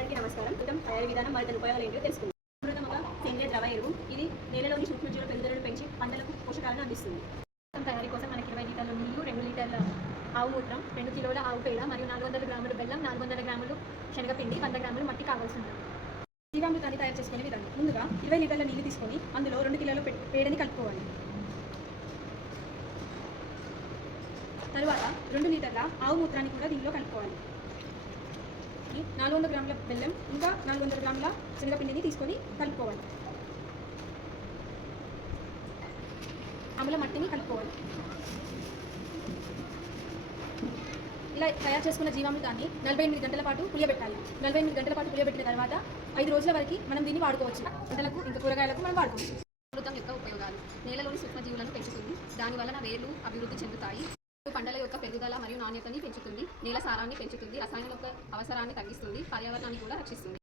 అందరికీ నమస్కారం. తయారీ విధానం మరి దాని ఉపయోగాలు ఏంటో తెలుసుకుందాం. అమృతముగా సేంద్రియ ద్రవ ఎరువు ఇది నేలలోని సూక్ష్మజీవుల పెరుగుదలను పెంచి పంటలకు పోషకాలను అందిస్తుంది. తయారీ కోసం మనకి 20 లీటర్ల నీళ్లు, 2 లీటర్ల ఆవు మూత్రం, 2 కిలోల ఆవు పేడ మరియు 400 గ్రాముల బెల్లం, 400 గ్రాములు శనగపిండి, 100 గ్రాములు మట్టి కావాల్సి ఉంటుంది. జీవామృతాన్ని తయారు చేసుకునే విధానం. ముందుగా 20 లీటర్ల నీళ్లు తీసుకొని అందులో 2 కిలోల పేడని కలుపుకోవాలి. తరువాత 2 లీటర్ల ఆవు మూత్రాన్ని కూడా దీనిలో కలుపుకోవాలి. 400 గ్రాముల బెల్లం ఇంకా 400 గ్రాముల శనగపిండిని తీసుకొని కలుపుకోవాలి. అమల మట్టిని కలుపుకోవాలి. ఇలా తయారు చేసుకున్న జీవామృతాన్ని 48 గంటల పాటు పులియబెట్టాలి. 48 గంటల పాటు పులియబెట్టిన తర్వాత 5 రోజుల వరకు మనం దీన్ని వాడుకోవచ్చు. పంటలకు ఇంకా కూరగాయలకు మనం వాడుకోవచ్చు. అమృతం యొక్క ఉపయోగాలు: నేలలోని సూక్ష్మజీవులను పెంచుతుంది, దానివలన వేర్లు అభివృద్ధి చెందుతాయి. పంటల యొక్క పెరుగుదల మరియు నాణ్యతని పెంచుతుంది, నేల సారాన్ని పెంచుతుంది, రసాయనాల యొక్క అవసరాన్ని తగ్గిస్తుంది, పర్యావరణాన్ని కూడా రక్షిస్తుంది.